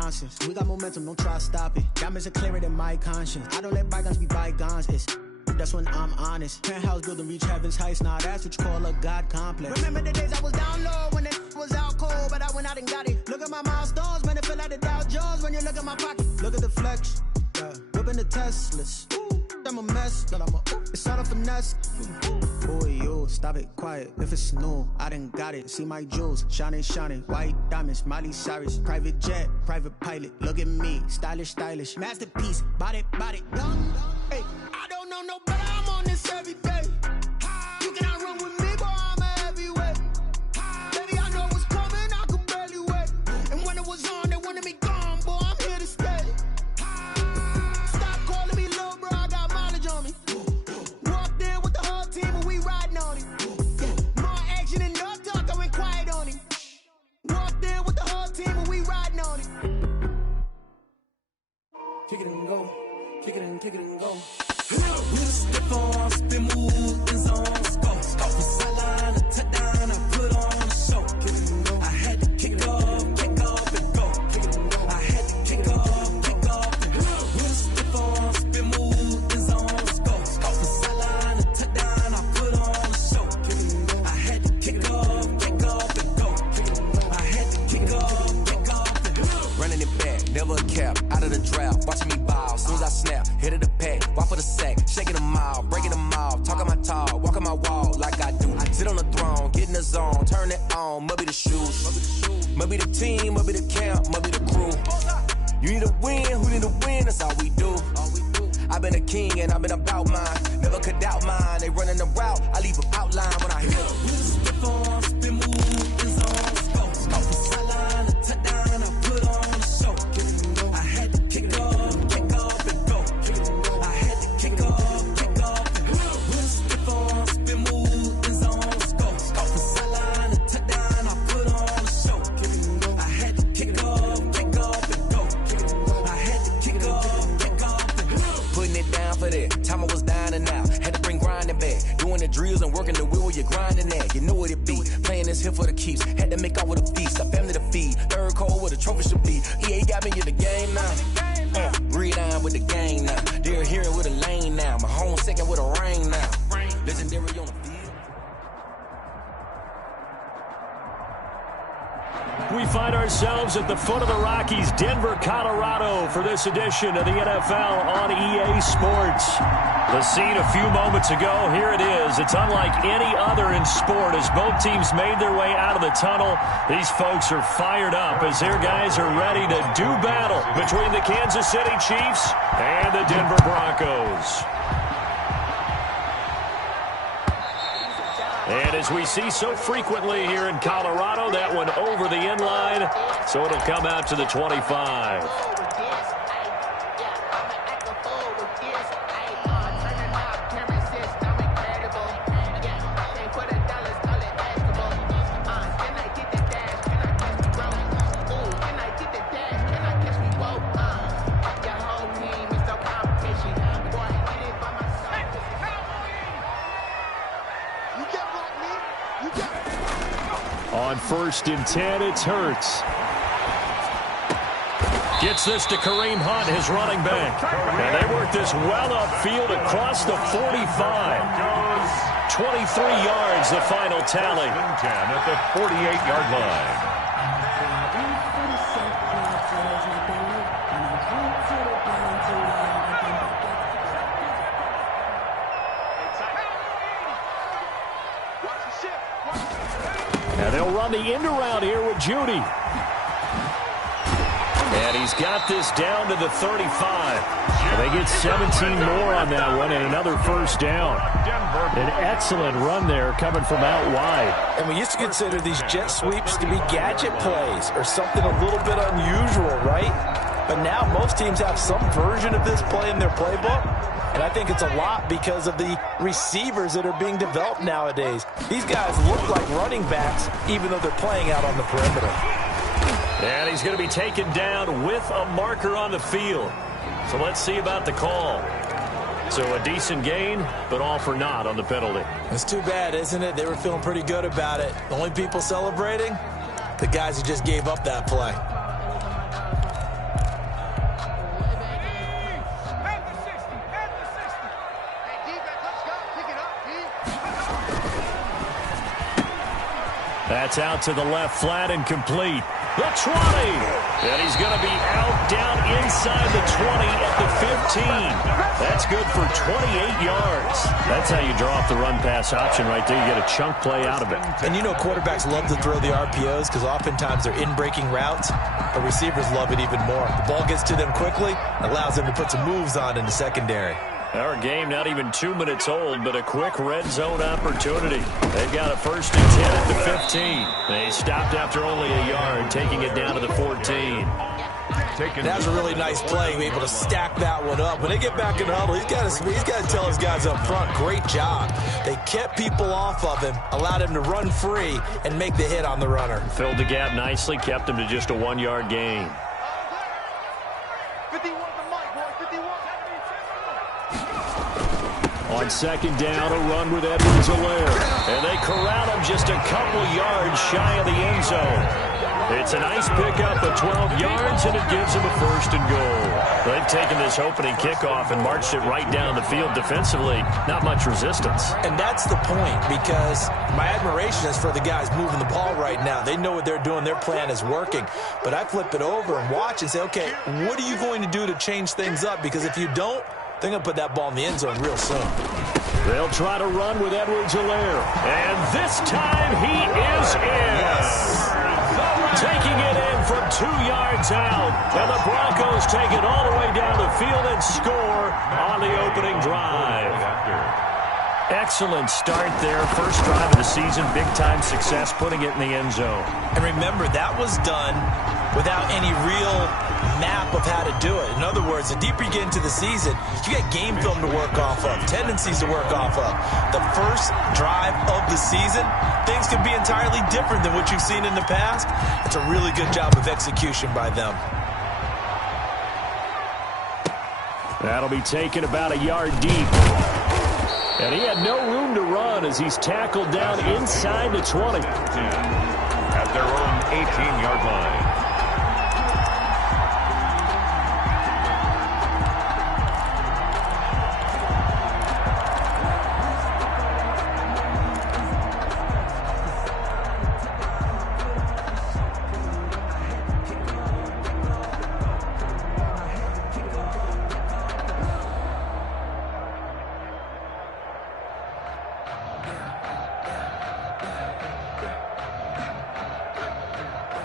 nonsense. We got momentum, don't try to stop it. Diamonds are clearer than my conscience. I don't let bygones be bygones. That's when I'm honest. Penthouse building, reach heaven's heights. Nah, that's what you call a God complex. Remember the days I was down low when it was out cold, but I went out and got it. Look at my milestones, man, it feel like the Dow Jones when you look at my pocket. Look at the flex, yeah. Whipping the Teslas. I'm a mess, but it's all a finesse. Boy, yo, stop it, quiet. If it's new, I done got it. See my jewels, shining, shining. White diamonds, Miley Cyrus. Private jet, private pilot. Look at me, stylish, stylish. Masterpiece, body, young. Hey, I don't know no better. I'm on this every day. You cannot run with me, boy. I'm a heavyweight. Baby, I know what's coming. I could barely wait. And when it was on, they wanted me gone, boy. I'm here to stay. Stop calling me little bro. I got mileage on me. Walked in with the whole team and we riding on it. More action and no talk. I went quiet on it. Walked in with the whole team and we riding on it. Kick it and go. Kick it and go. With a step on, spin move, in zone, go. Off the sideline, a touchdown, I put on a show. I had to kick off and go. I had to kick off and go. With a step on, spin move, in zone, go. Off the sideline, a touchdown, I put on a show. I had to kick off and go. I had to kick off and go. Running it back, never a cap, out of the draft, watching me ball. Soon as I snap, hit of the pack, walk for the sack, shaking them out, breaking them off, talking my talk, walking my wall like I do. Sit on the throne, get in the zone, turn it on, must be the shoes, must be the team, must be the camp, must be the crew. You need a win, who need a win, that's all we do. I've been a king and I've been about mine, never could doubt mine. They running the route, I leave them outline when I hit them. Step on, spin move, in zone, go. Off the sideline, a touchdown, I put on a show. I had to kick off and go. I had to kick off and go. With a step on, spin move, in zone, go. Off the sideline, a touchdown, I put on a show. I had to kick off and go. I had to kick off and go. Putting it down for that. Time I was down and out. Had to bring grinding back. Doing the drills and working the wheel where you're grinding at. You know what it be. Playing this here for the keeps. Had to make out with a feast. A family to feed. Third cold where the trophy should be. EA got me in the game now. Read on with the gang now. They're here with a lane now. My home second with a rain now. Legendary on the field. We find ourselves at the foot of the Rockies, Denver, Colorado, for this edition of the NFL on EA Sports. The scene a few moments ago, here it is. It's unlike any other in sport as both teams made their way out of the tunnel. These folks are fired up as their guys are ready to do battle between the Kansas City Chiefs and the Denver Broncos. And as we see so frequently here in Colorado, that one over the end line, so it'll come out to the 25. On 1st and 10, it's Hurts. Gets this to Kareem Hunt, his running back. And they work this well upfield across the 45. 23 yards, the final tally. 10 at the 48-yard line. Now they'll run the end around here with Judy. And he's got this down to the 35. And they get 17 more on that one and another first down. An excellent run there coming from out wide. And we used to consider these jet sweeps to be gadget plays or something a little bit unusual, right? But now most teams have some version of this play in their playbook. And I think it's a lot because of the receivers that are being developed nowadays. These guys look like running backs even though they're playing out on the perimeter. And he's going to be taken down with a marker on the field. So let's see about the call. So a decent gain, but all for naught on the penalty. It's too bad, isn't it? They were feeling pretty good about it. The only people celebrating, the guys who just gave up that play. That's out to the left flat and complete. The 20. And he's going to be out down inside the 20 at the 15. That's good for 28 yards. That's how you draw up the run-pass option right there. You get a chunk play out of it. And you know quarterbacks love to throw the RPOs because oftentimes they're in-breaking routes. But receivers love it even more. The ball gets to them quickly, allows them to put some moves on in the secondary. Our game not even 2 minutes old, but a quick red zone opportunity. They've got a 1st and 10 at the 15. They stopped after only a yard, taking it down to the 14. That's a really nice play, able to stack that one up. When they get back in the huddle, he's got to tell his guys up front, great job. They kept people off of him, allowed him to run free, and make the hit on the runner. Filled the gap nicely, kept him to just a 1-yard gain. On 2nd down, a run with Edwards-Helaire. And they corral him just a couple yards shy of the end zone. It's a nice pickup of 12 yards, and it gives them a 1st and goal. They've taken this opening kickoff and marched it right down the field defensively. Not much resistance. And that's the point, because my admiration is for the guys moving the ball right now. They know what they're doing. Their plan is working. But I flip it over and watch and say, okay, what are you going to do to change things up? Because if you don't, they're going to put that ball in the end zone real soon. They'll try to run with Edwards-Helaire. And this time he is in. Yes. Taking it in from 2 yards out. And the Broncos take it all the way down the field and score on the opening drive. Excellent start there. First drive of the season. Big-time success putting it in the end zone. And remember, that was done without any real map of how to do it. In other words, the deeper you get into the season, you get game film to work off of, tendencies to work off of. The first drive of the season, things can be entirely different than what you've seen in the past. It's a really good job of execution by them. That'll be taken about a yard deep. And he had no room to run as he's tackled down inside the 20. At their own 18-yard line.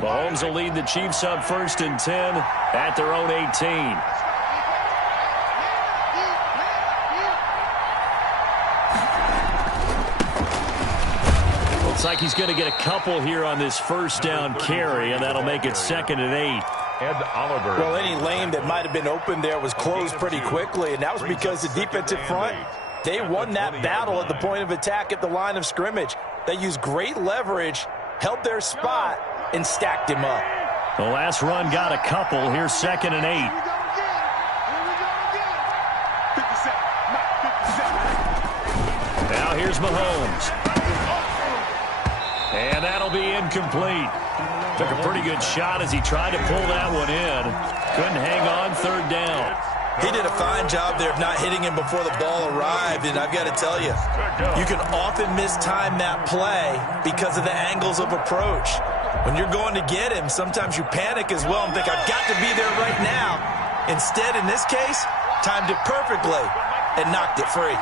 Mahomes will lead the Chiefs up 1st and 10 at their own 18. Looks like he's going to get a couple here on this 1st down carry, and that'll make it 2nd and 8. Ed Oliver. Well, any lane that might have been open there was closed pretty quickly, and that was because the defensive front, they won that battle at the point of attack at the line of scrimmage. They used great leverage, held their spot, and stacked him up. The last run got a couple. Here's 2nd and 8. Now here's Mahomes. And that'll be incomplete. Took a pretty good shot as he tried to pull that one in. Couldn't hang on 3rd down. He did a fine job there of not hitting him before the ball arrived, and I've got to tell you, you can often mistime that play because of the angles of approach. When you're going to get him, sometimes you panic as well and think, I've got to be there right now. Instead, in this case, timed it perfectly and knocked it free.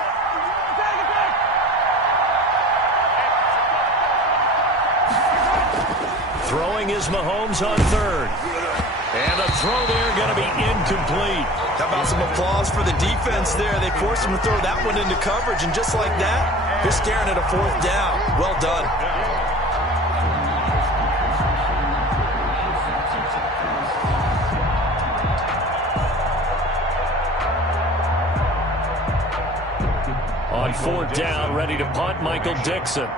Throwing is Mahomes on 3rd. And the throw there going to be incomplete. How about some applause for the defense there? They forced him to throw that one into coverage, and just like that, they're staring at a 4th down. Well done. On 4th down, ready to punt, Michael Dixon.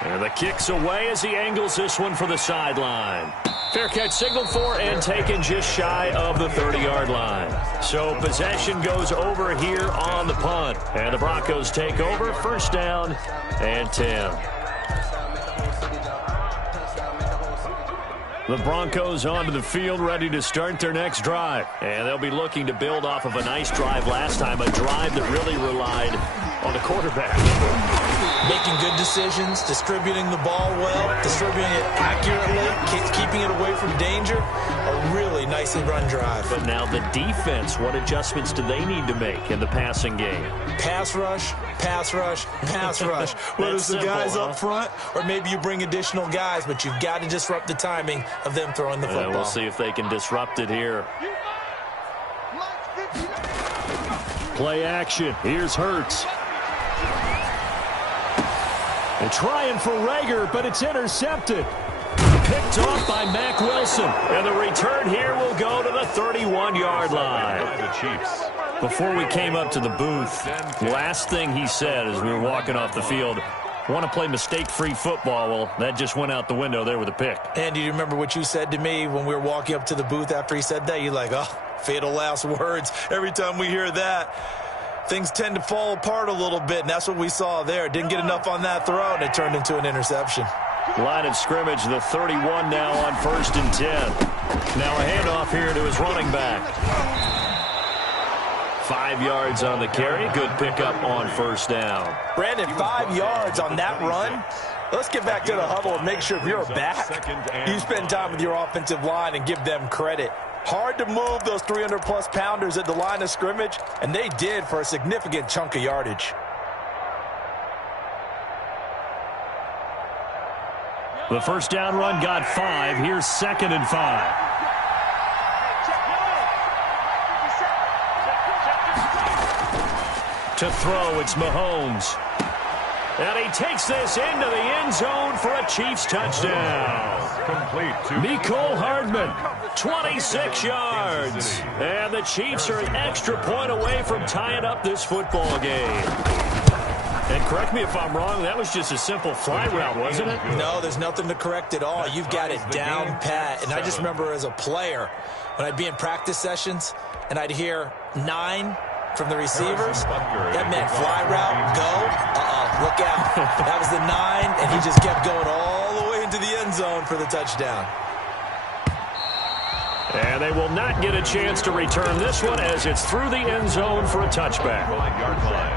And the kick's away as he angles this one for the sideline. Fair catch signaled for and taken just shy of the 30-yard line. So possession goes over here on the punt. And the Broncos take over, 1st down and 10. The Broncos onto the field, ready to start their next drive. And they'll be looking to build off of a nice drive last time, a drive that really relied on the quarterback. Making good decisions, distributing the ball well, distributing it accurately, keeping it away from danger. A really nicely run drive. But now the defense, what adjustments do they need to make in the passing game? Pass rush, pass rush, pass rush. Whether it's the guys up front or maybe you bring additional guys, but you've got to disrupt the timing of them throwing the football. We'll see if they can disrupt it here. Play action. Here's Hurts. And trying for Rager, but it's intercepted. Picked off by Mack Wilson. And the return here will go to the 31-yard line. The Chiefs. Before we came up to the booth, last thing he said as we were walking off the field, want to play mistake-free football. Well, that just went out the window there with a pick. And do you remember what you said to me when we were walking up to the booth after he said that? You're like, oh, fatal last words. Every time we hear that, things tend to fall apart a little bit, and that's what we saw there. Didn't get enough on that throw, and it turned into an interception. Line of scrimmage, the 31 now on 1st and 10. Now a handoff here to his running back. 5 yards on the carry. Good pickup on 1st down. Brandon, 5 yards on that run. Let's get back to the huddle and make sure if you're back, you spend time with your offensive line and give them credit. Hard to move those 300-plus pounders at the line of scrimmage, and they did for a significant chunk of yardage. The 1st down run got 5. Here's 2nd and 5. To throw, it's Mahomes. And he takes this into the end zone for a Chiefs touchdown. Complete to Mecole Hardman, 26 yards. And the Chiefs are an extra point away from tying up this football game. And correct me if I'm wrong, that was just a simple fly route, wasn't it? No, there's nothing to correct at all. You've got it down pat. And I just remember as a player, when I'd be in practice sessions and I'd hear 9 from the receivers, that meant fly route, go, look out. That was the 9, and he just kept going all the way into the end zone for the touchdown. And they will not get a chance to return this one as it's through the end zone for a touchback. 5-yard line.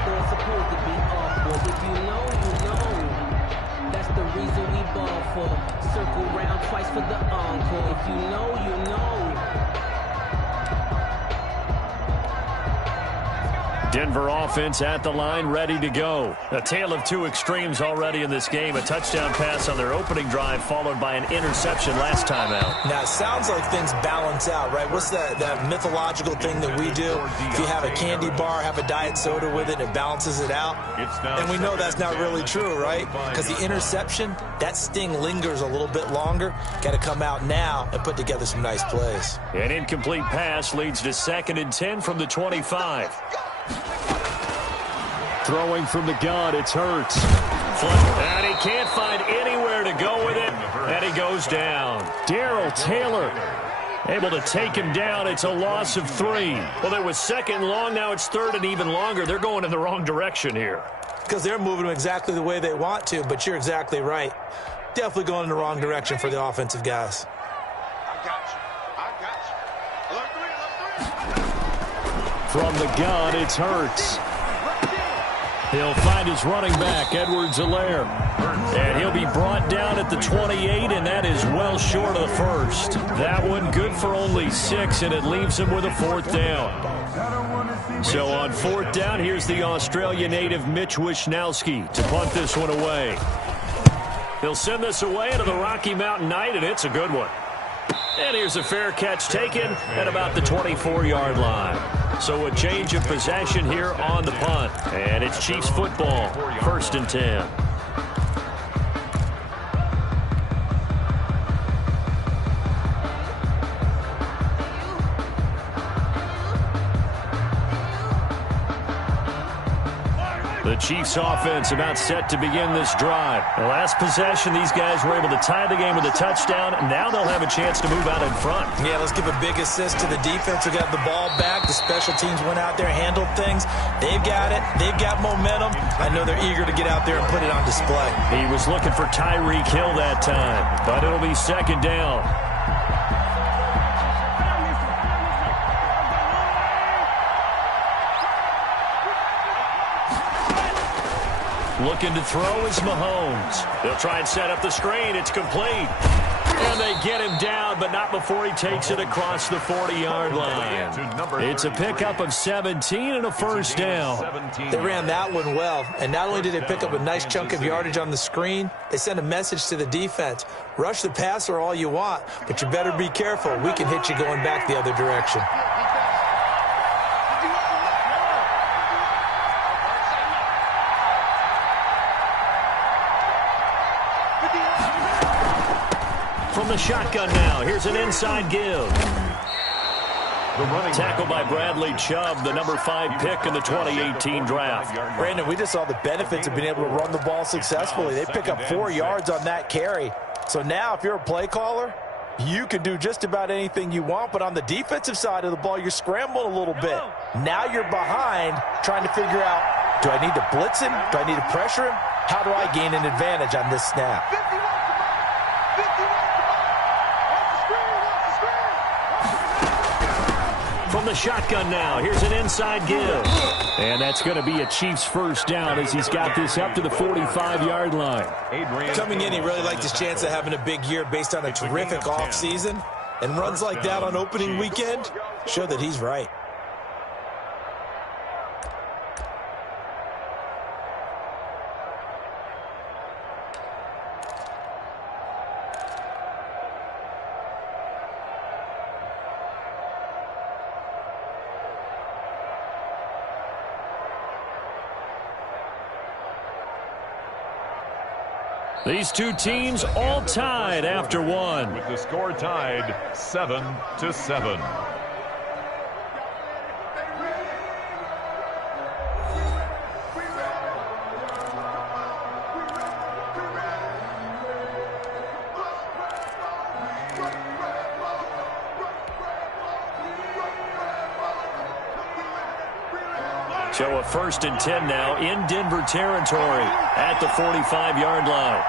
That's the reason we ball for. Circle round twice for the encore. If you know, you know. Denver offense at the line, ready to go. A tale of two extremes already in this game. A touchdown pass on their opening drive, followed by an interception last time out. Now, it sounds like things balance out, right? What's that mythological thing that we do? If you have a candy bar, have a diet soda with it, it balances it out. And we know that's not really true, right? Because the interception, that sting lingers a little bit longer. Got to come out now and put together some nice plays. An incomplete pass leads to 2nd and 10 from the 25. Throwing from the gun, it's Hurts. And he can't find anywhere to go with it, and he goes down. Darrell Taylor able to take him down. It's a loss of 3. Well, there was 2nd and long. Now it's 3rd and even longer. They're going in the wrong direction here. Because they're moving them exactly the way they want to, but you're exactly right. Definitely going in the wrong direction for the offensive guys. From the gun, it's Hurts. He'll find his running back, Edwards-Helaire. And he'll be brought down at the 28, and that is well short of the 1st. That one good for only 6, and it leaves him with a 4th down. So on 4th down, here's the Australia native Mitch Wishnowsky to punt this one away. He'll send this away into the Rocky Mountain Night, and it's a good one. And here's a fair catch taken at about the 24-yard line. So a change of possession here on the punt. And it's Chiefs football, 1st and 10. The Chiefs offense about set to begin this drive. The last possession, these guys were able to tie the game with a touchdown. Now they'll have a chance to move out in front. Yeah, let's give a big assist to the defense. We got the ball back. The special teams went out there, handled things. They've got it. They've got momentum. I know they're eager to get out there and put it on display. He was looking for Tyreek Hill that time, but it'll be 2nd down. Looking to throw is Mahomes. They'll try and set up the screen. It's complete. And they get him down, but not before he takes it across the 40-yard line. It's a pickup of 17 and a first down. They ran that one well, and not only did they pick up a nice chunk of yardage on the screen, they sent a message to the defense. Rush the passer all you want, but you better be careful. We can hit you going back the other direction. From the shotgun now, here's an inside give. Tackled by Bradley Chubb, the number 5 pick in the 2018 draft. Brandon, we just saw the benefits of being able to run the ball successfully. They pick up 4 yards on that carry. So now if you're a play caller, you can do just about anything you want, but on the defensive side of the ball, you're scrambling a little bit. Now you're behind trying to figure out, do I need to blitz him? Do I need to pressure him? How do I gain an advantage on this snap? From the shotgun now, here's an inside give. And that's going to be a Chiefs first down as he's got this up to the 45-yard line. Coming in, he really liked his chance of having a big year based on a terrific offseason. And runs like that on opening weekend show that he's right. These two teams all tied after one. With the score tied 7-7. So a 1st and 10 now in Denver territory at the 45-yard line.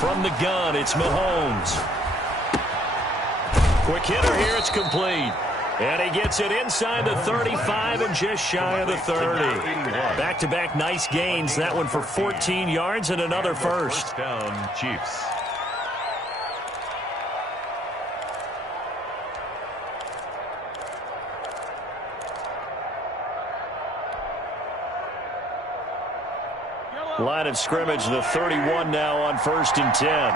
From the gun, it's Mahomes. Quick hitter here, it's complete. And he gets it inside the 35 and just shy of the 30. Back-to-back nice gains. That one for 14 yards and another first. Down, Chiefs. Line of scrimmage, the 31 now on 1st and 10.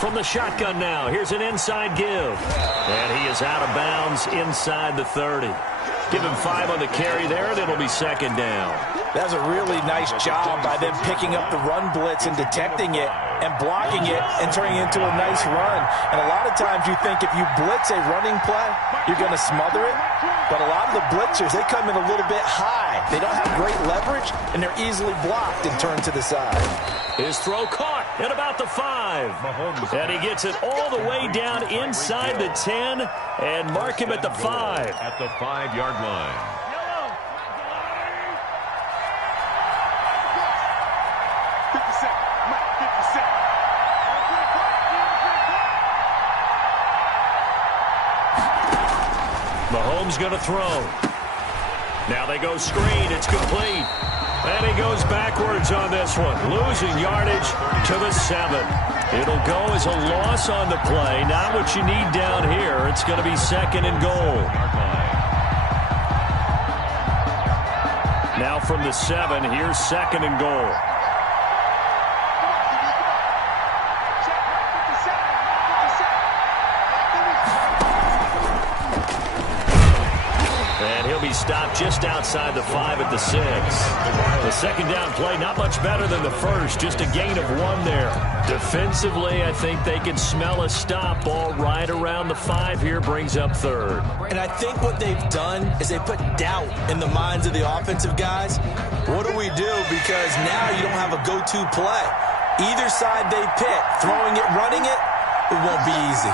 From the shotgun now, here's an inside give. And he is out of bounds inside the 30. Give him 5 on the carry there, and it'll be 2nd down. That's a really nice job by them picking up the run blitz and detecting it and blocking it and turning it into a nice run. And a lot of times you think if you blitz a running play, you're going to smother it. But a lot of the blitzers, they come in a little bit high. They don't have great leverage, and they're easily blocked and turned to the side. His throw caught at about the 5. And he gets it all the way down inside the 10 and mark him at the 5. At the 5-yard line. Mahomes going to throw. Now they go screen. It's complete. And he goes backwards on this one. Losing yardage to the 7. It'll go as a loss on the play. Not what you need down here. It's going to be 2nd and goal. Now from the 7, here's 2nd and goal. Be stopped just outside the 5 at the 6. The 2nd down play, not much better than the first, just a gain of 1 there. Defensively, I think they can smell a stop. Ball right around the 5 here, brings up 3rd. And I think what they've done is they put doubt in the minds of the offensive guys. What do we do? Because now you don't have a go-to play. Either side they pick, throwing it, running it, it won't be easy.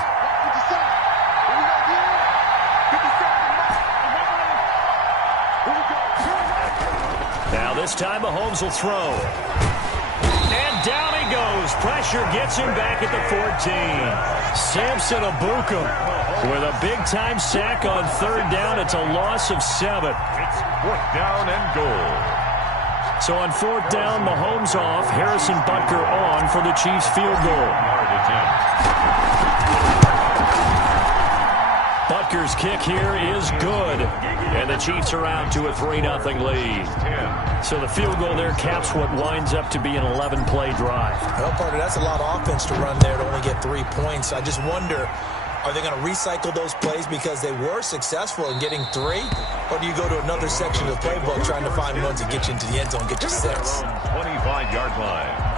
Now this time Mahomes will throw. down he goes. Pressure gets him back at the 14. Samson Ebukam with a big-time sack on third down. It's a loss of 7. It's fourth down and goal. So on fourth down, Mahomes off, Harrison Butker on for the Chiefs field goal. Butker's kick here is good, and the Chiefs are out to a 3-0 lead. So the field goal there caps what winds up to be an 11-play drive. Well, partner, that's a lot of offense to run there to only get 3 points. I just wonder, are they going to recycle those plays because they were successful in getting 3? Or do you go to another section of the playbook trying to find ones that get you into the end zone, get you 6? 25-yard line.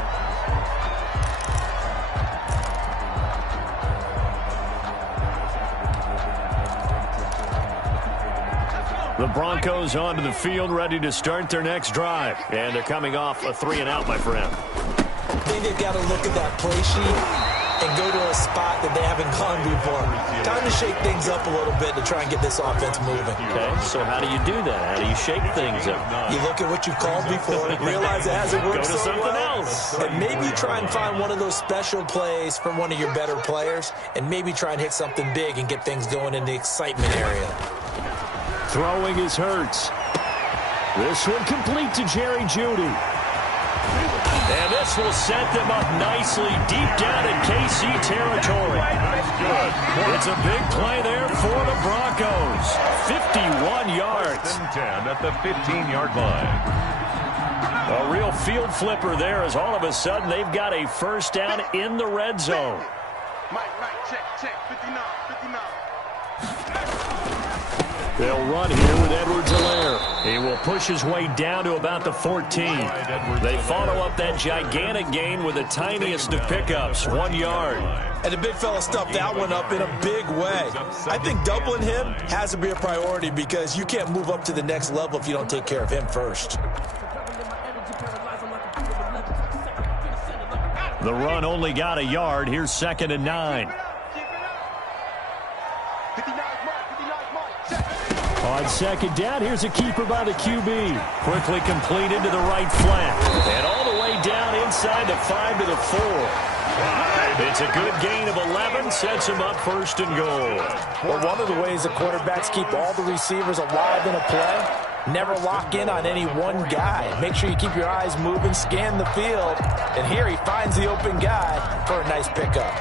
The Broncos onto the field, ready to start their next drive. And they're coming off a 3-and-out, my friend. I think they've got to look at that play sheet and go to a spot that they haven't gone before. Time to shake things up a little bit to try and get this offense moving. Okay, so how do you do that? How do you shake things up? You look at what you've called before, realize it hasn't worked Go to so something well, else. and maybe try and find one of those special plays from one of your better players, and maybe try and hit something big and get things going in the excitement area. Throwing is Hurts. This one complete to Jerry Jeudy. And this will set them up nicely deep down in KC territory. Good. It's a big play there for the Broncos. 51 yards. 10 at the 15-yard line. A real field flipper there as all of a sudden they've got a first down in the red zone. Mike, check. 59. They'll run here with Edwards-Helaire. He will push his way down to about the 14. They follow up that gigantic gain with the tiniest of pickups, 1 yard. And the big fella stuffed that one up in a big way. I think doubling him has to be a priority because you can't move up to the next level if you don't take care of him first. The run only got a yard. Here's 2nd and 9. On 2nd down, here's a keeper by the QB. Quickly completed to the right flat. And all the way down inside the 5 to the 4. It's a good gain of 11. Sets him up 1st and goal. Well, one of the ways the quarterbacks keep all the receivers alive in a play, never lock in on any one guy. Make sure you keep your eyes moving, scan the field. And here he finds the open guy for a nice pickup.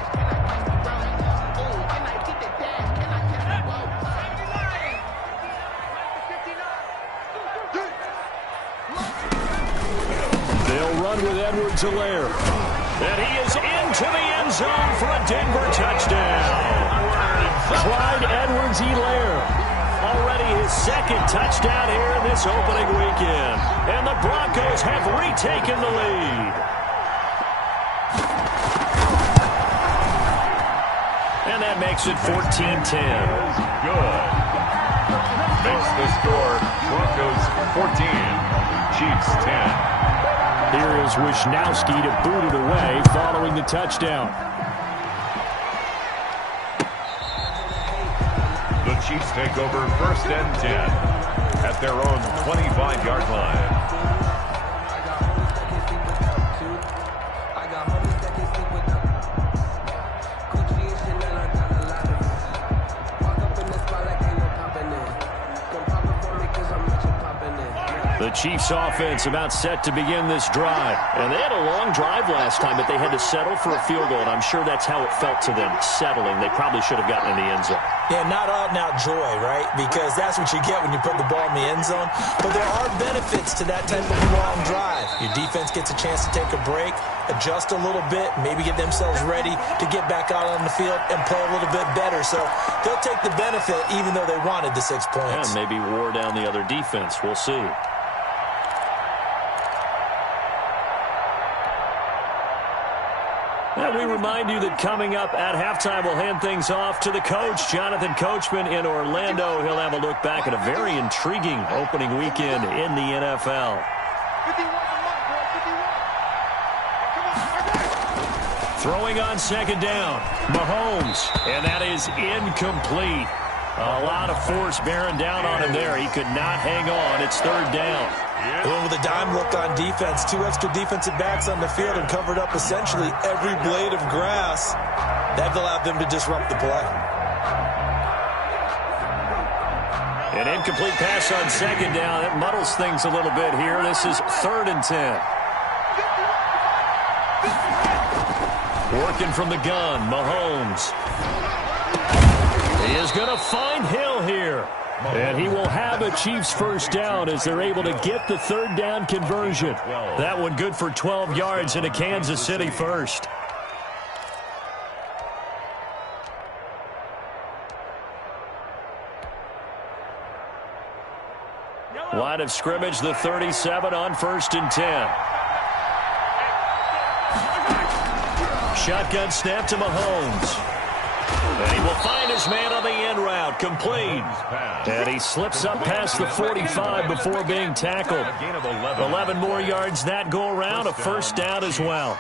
With Edwards-Helaire. And he is into the end zone for a Denver touchdown. Clyde Edwards-Helaire. Already his 2nd touchdown here in this opening weekend. And the Broncos have retaken the lead. And that makes it 14-10. Good. Makes the score Broncos 14, Chiefs 10. Here is Wisnowski to boot it away following the touchdown. The Chiefs take over 1st and 10 at their own 25-yard line. The Chiefs offense about set to begin this drive. And they had a long drive last time, but they had to settle for a field goal, and I'm sure that's how it felt to them, settling. They probably should have gotten in the end zone. Yeah, not out-and-out joy, right? Because that's what you get when you put the ball in the end zone. But there are benefits to that type of long drive. Your defense gets a chance to take a break, adjust a little bit, maybe get themselves ready to get back out on the field and play a little bit better. So they'll take the benefit even though they wanted the 6 points. Yeah, maybe wore down the other defense. We'll see. And we remind you that coming up at halftime, we'll hand things off to the coach, Jonathan Coachman in Orlando. He'll have a look back at a very intriguing opening weekend in the NFL. Throwing on 2nd down, Mahomes, and that is incomplete. A lot of force bearing down on him there. He could not hang on. It's 3rd down. They went with a dime look on defense. 2 extra defensive backs on the field and covered up essentially every blade of grass. That allowed them to disrupt the play. An incomplete pass on second down. It muddles things a little bit here. This is 3rd and 10. Working from the gun, Mahomes. He is going to find Hill here. And he will have a Chiefs first down as they're able to get the 3rd down conversion. That one good for 12 yards into Kansas City first. Line of scrimmage, the 37 on 1st and 10. Shotgun snap to Mahomes. And he will find his man on the end route, complete. And he slips up past the 45 before being tackled. 11 more yards that go around, a first down as well.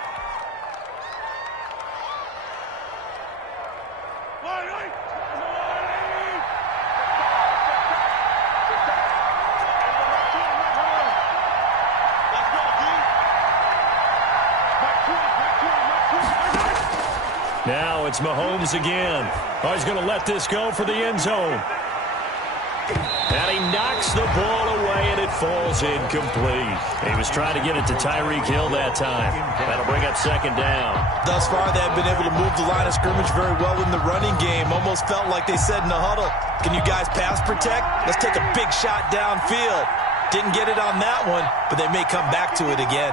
Now it's Mahomes again. Oh, he's going to let this go for the end zone. And he knocks the ball away, and it falls incomplete. He was trying to get it to Tyreek Hill that time. That'll bring up 2nd down. Thus far, they have been able to move the line of scrimmage very well in the running game. Almost felt like they said in the huddle, can you guys pass protect? Let's take a big shot downfield. Didn't get it on that one, but they may come back to it again.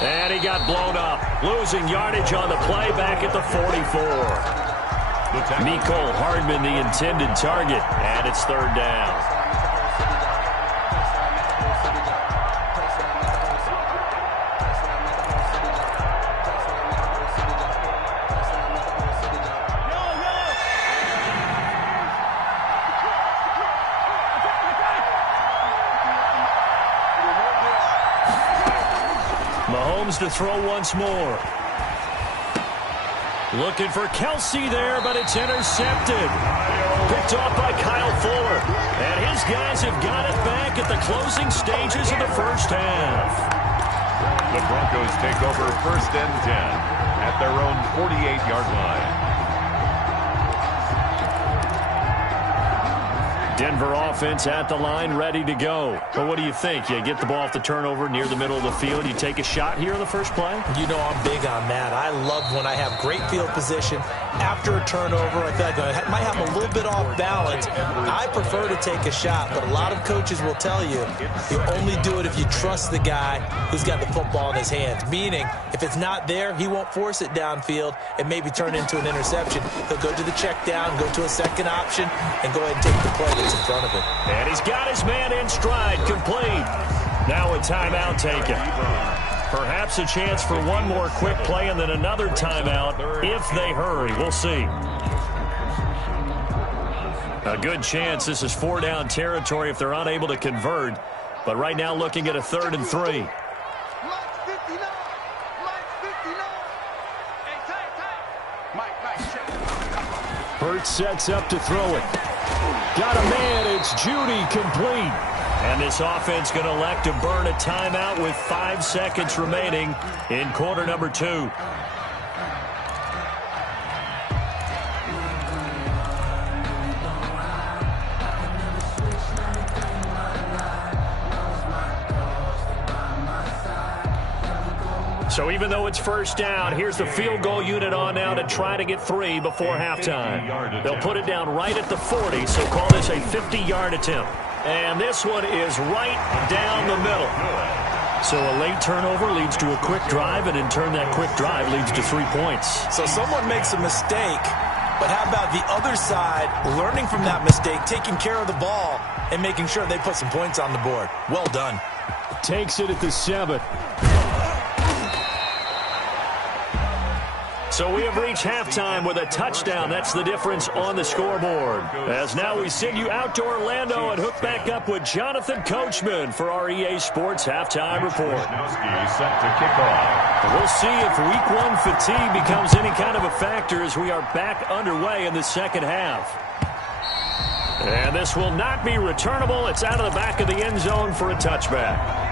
And he got blown up, losing yardage on the play back at the 44. Mecole Hardman, the intended target, and it's 3rd down. Mahomes to throw once more. Looking for Kelsey there, but it's intercepted. Picked off by Kyle Fuller. And his guys have got it back at the closing stages of the first half. The Broncos take over 1st and 10 at their own 48-yard line. Denver offense at the line, ready to go. But what do you think? You get the ball off the turnover near the middle of the field. You take a shot here in the first play? You know I'm big on that. I love when I have great field position. After a turnover, I feel like I might have a little bit off balance. I prefer to take a shot, but a lot of coaches will tell you only do it if you trust the guy who's got the football in his hands. Meaning, if it's not there, he won't force it downfield and maybe turn into an interception. He'll go to the check down, go to a second option, and go ahead and take the play that's in front of him. And he's got his man in stride, complete. Now a timeout taken. Perhaps a chance for one more quick play and then another timeout if they hurry. We'll see. A good chance this is 4-down territory if they're unable to convert. But right now looking at a 3rd and 3. Hurts sets up to throw it. Got a man, it's Judy, complete. And this offense going to elect to burn a timeout with 5 seconds remaining in quarter number 2. So even though it's first down, here's the field goal unit on now to try to get 3 before halftime. They'll put it down right at the 40, so call this a 50-yard attempt. And this one is right down the middle. So a late turnover leads to a quick drive, and in turn that quick drive leads to 3 points. So someone makes a mistake, but how about the other side learning from that mistake, taking care of the ball, and making sure they put some points on the board? Well done. Takes it at the 7. So we have reached halftime with a touchdown. That's the difference on the scoreboard. As now we send you out to Orlando and hook back up with Jonathan Coachman for our EA Sports Halftime Report. Set to kick off. We'll see if Week 1 fatigue becomes any kind of a factor as we are back underway in the second half. And this will not be returnable. It's out of the back of the end zone for a touchback.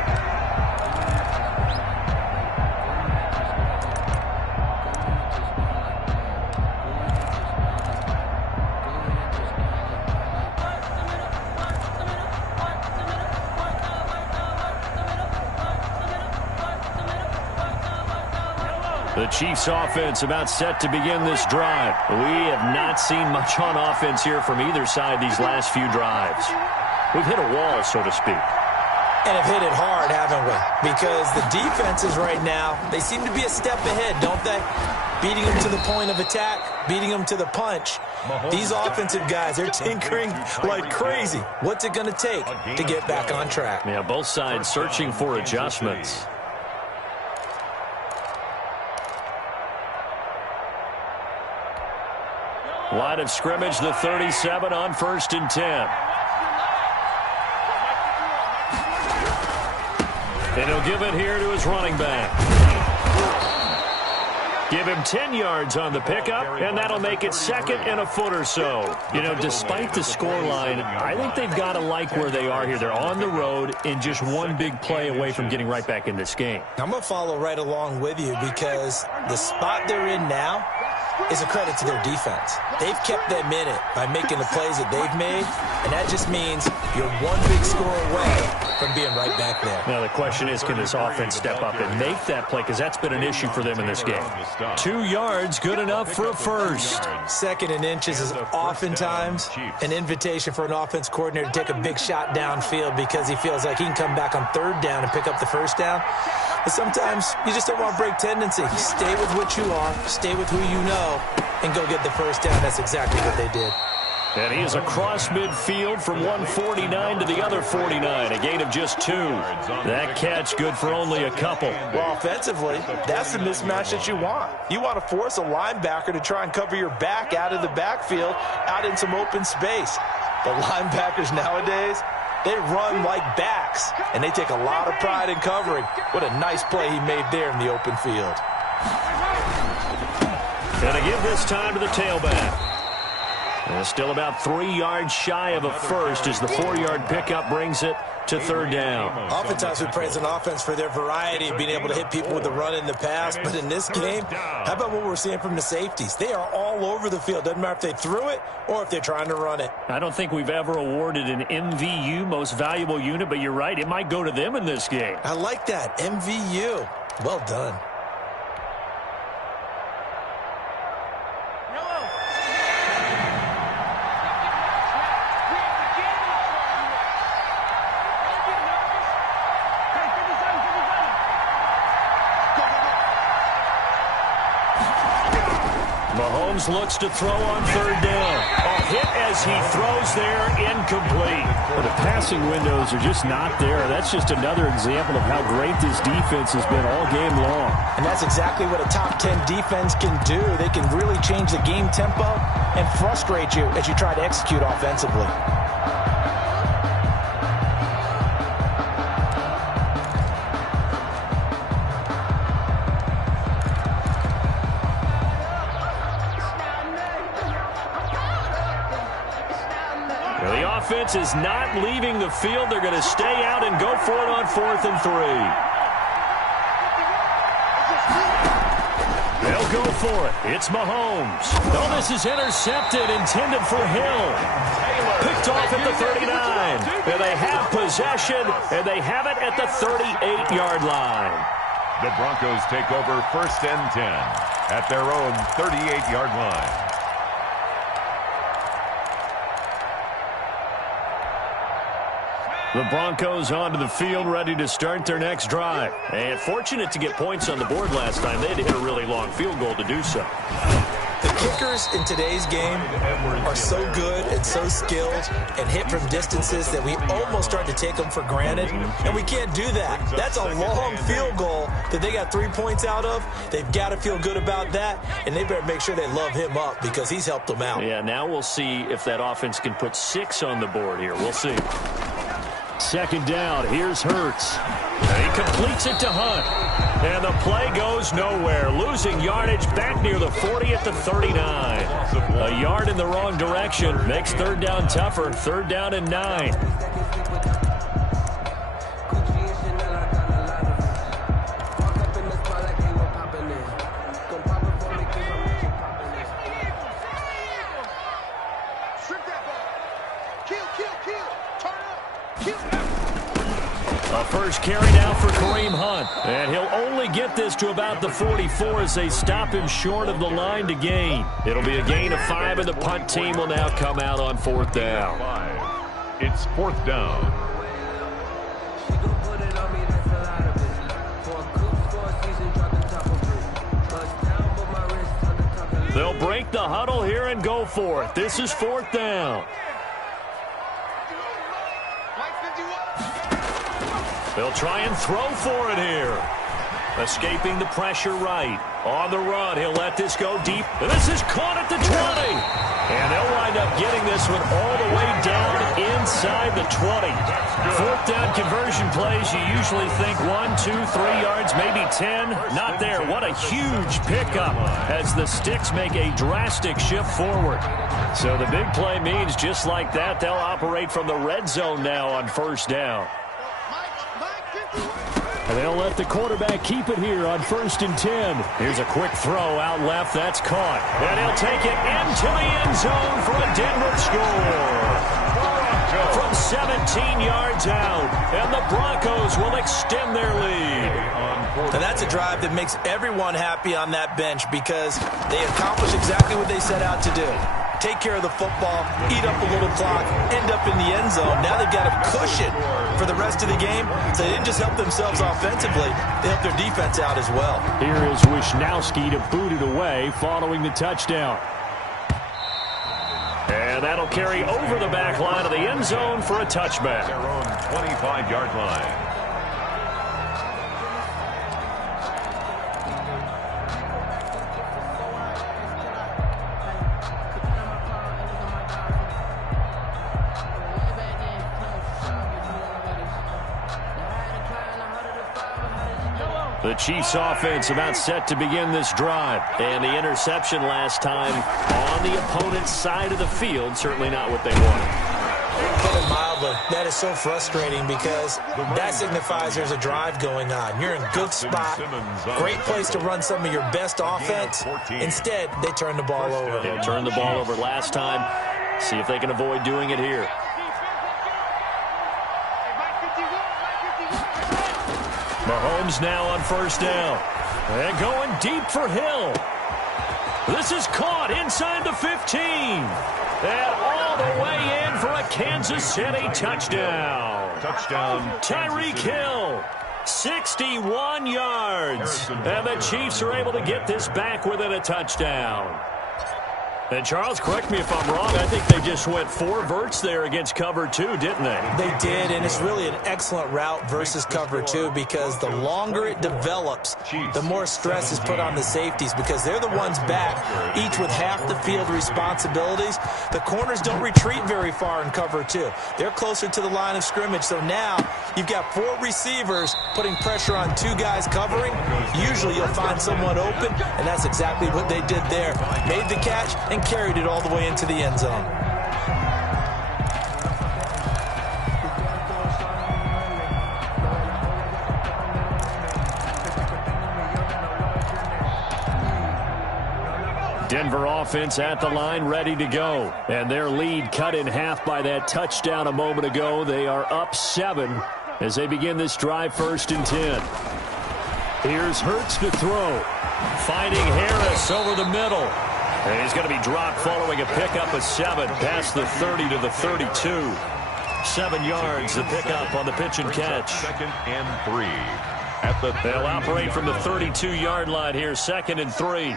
The Chiefs offense about set to begin this drive. We have not seen much on offense here from either side these last few drives. We've hit a wall, so to speak. And have hit it hard, haven't we? Because the defenses right now, they seem to be a step ahead, don't they? Beating them to the point of attack, beating them to the punch. These offensive guys, they're tinkering like crazy. What's it going to take to get back on track? Yeah, both sides searching for adjustments. Line of scrimmage, the 37 on 1st and 10. And he'll give it here to his running back. Give him 10 yards on the pickup, and that'll make it 2nd and a foot or so. You know, despite the scoreline, I think they've got to like where they are here. They're on the road and just one big play away from getting right back in this game. I'm going to follow right along with you because the spot they're in now is a credit to their defense. They've kept them in it by making the plays that they've made, and that just means you're one big score away from being right back there. Now the question is, can this offense step up and make that play? Because that's been an issue for them in this game. 2 yards, good enough for a first. 2nd and inches is oftentimes an invitation for an offense coordinator to take a big shot downfield because he feels like he can come back on 3rd down and pick up the first down. But sometimes you just don't want to break tendency. Stay with what you are, stay with who you know, and go get the first down. That's exactly what they did. And he is across midfield from 149 to the other 49, a gain of just 2. That catch good for only a couple. Well, offensively, that's the mismatch that you want. You want to force a linebacker to try and cover your back out of the backfield, out in some open space. The linebackers nowadays, they run like backs, and they take a lot of pride in covering. What a nice play he made there in the open field. Going to give this time to the tailback. And still about 3 yards shy of a first as the 4-yard pickup brings it to 3rd down. Oftentimes we praise an offense for their variety of being able to hit people with the run in the pass, but in this game, how about what we're seeing from the safeties? They are all over the field. Doesn't matter if they threw it or if they're trying to run it. I don't think we've ever awarded an MVU, most valuable unit, but you're right, it might go to them in this game. I like that, MVU. Well done. Mahomes looks to throw on 3rd down. A hit as he throws there, incomplete. But the passing windows are just not there. That's just another example of how great this defense has been all game long. And that's exactly what a top 10 defense can do. They can really change the game tempo and frustrate you as you try to execute offensively. Offense is not leaving the field. They're going to stay out and go for it on 4th and 3. They'll go for it. It's Mahomes. Oh, this is intercepted, intended for Hill. Picked off at the 39. And they have possession, and they have it at the 38-yard line. The Broncos take over 1st and 10 at their own 38-yard line. The Broncos onto the field, ready to start their next drive. And fortunate to get points on the board last time. They had to hit a really long field goal to do so. The kickers in today's game are so good and so skilled and hit from distances that we almost start to take them for granted, and we can't do that. That's a long field goal that they got 3 points out of. They've got to feel good about that, and they better make sure they love him up because he's helped them out. Yeah, now we'll see if that offense can put 6 on the board here. We'll see. 2nd down. Here's Hurts. And he completes it to Hunt. And the play goes nowhere. Losing yardage back near the 40 at the 39. A yard in the wrong direction. Makes third down tougher. Third down and 9. A first carry now for Kareem Hunt. And he'll only get this to about the 44 as they stop him short of the line to gain. It'll be a gain of 5, and the punt team will now come out on fourth down. It's fourth down. They'll break the huddle here and go for it. This is fourth down. They'll try and throw for it here. Escaping the pressure right. On the run, he'll let this go deep. And this is caught at the 20. And they'll wind up getting this one all the way down inside the 20. Fourth down conversion plays, you usually think 1, 2, 3 yards, maybe 10. Not there. What a huge pickup as the Sticks make a drastic shift forward. So the big play means just like that, they'll operate from the red zone now on first down. And they'll let the quarterback keep it here on 1st and 10. Here's a quick throw out left. That's caught. And he'll take it into the end zone for a Denver score. From 17 yards out. And the Broncos will extend their lead. And that's a drive that makes everyone happy on that bench because they accomplished exactly what they set out to do. Take care of the football, eat up a little clock, end up in the end zone. Now they've got a cushion for the rest of the game. So they didn't just help themselves offensively, they helped their defense out as well. Here is Wisnowski to boot it away following the touchdown. And that'll carry over the back line of the end zone for a touchback. Their own 25-yard line. The Chiefs offense about set to begin this drive. And the interception last time on the opponent's side of the field, certainly not what they wanted. Put it mildly, that is so frustrating because that signifies there's a drive going on. You're in a good spot, great place to run some of your best offense. Instead, they turn the ball over. They turned the ball over last time. See if they can avoid doing it here. Mahomes now on first down. And going deep for Hill. This is caught inside the 15. And all the way in for a Kansas City touchdown. Touchdown, Tyreek Hill. 61 yards. And the Chiefs are able to get this back within a touchdown. And, Charles, correct me if I'm wrong, I think they just went 4 verts there against cover 2, didn't they? They did, and it's really an excellent route versus cover 2 because the longer it develops, the more stress is put on the safeties because they're the ones back, each with half the field responsibilities. The corners don't retreat very far in cover 2. They're closer to the line of scrimmage, so now you've got 4 receivers putting pressure on 2 guys covering. Usually you'll find someone open, and that's exactly what they did there. Made the catch and carried it all the way into the end zone. Denver offense at the line, ready to go. And their lead cut in half by that touchdown a moment ago. They are up 7 as they begin this drive 1st and 10. Here's Hurts to throw. Finding Harris over the middle. And he's going to be dropped following a pickup of 7 past the 30 to the 32. 7 yards, the pickup on the pitch and catch. 2nd and 3. At the They'll operate from the 32-yard line here, 2nd and 3.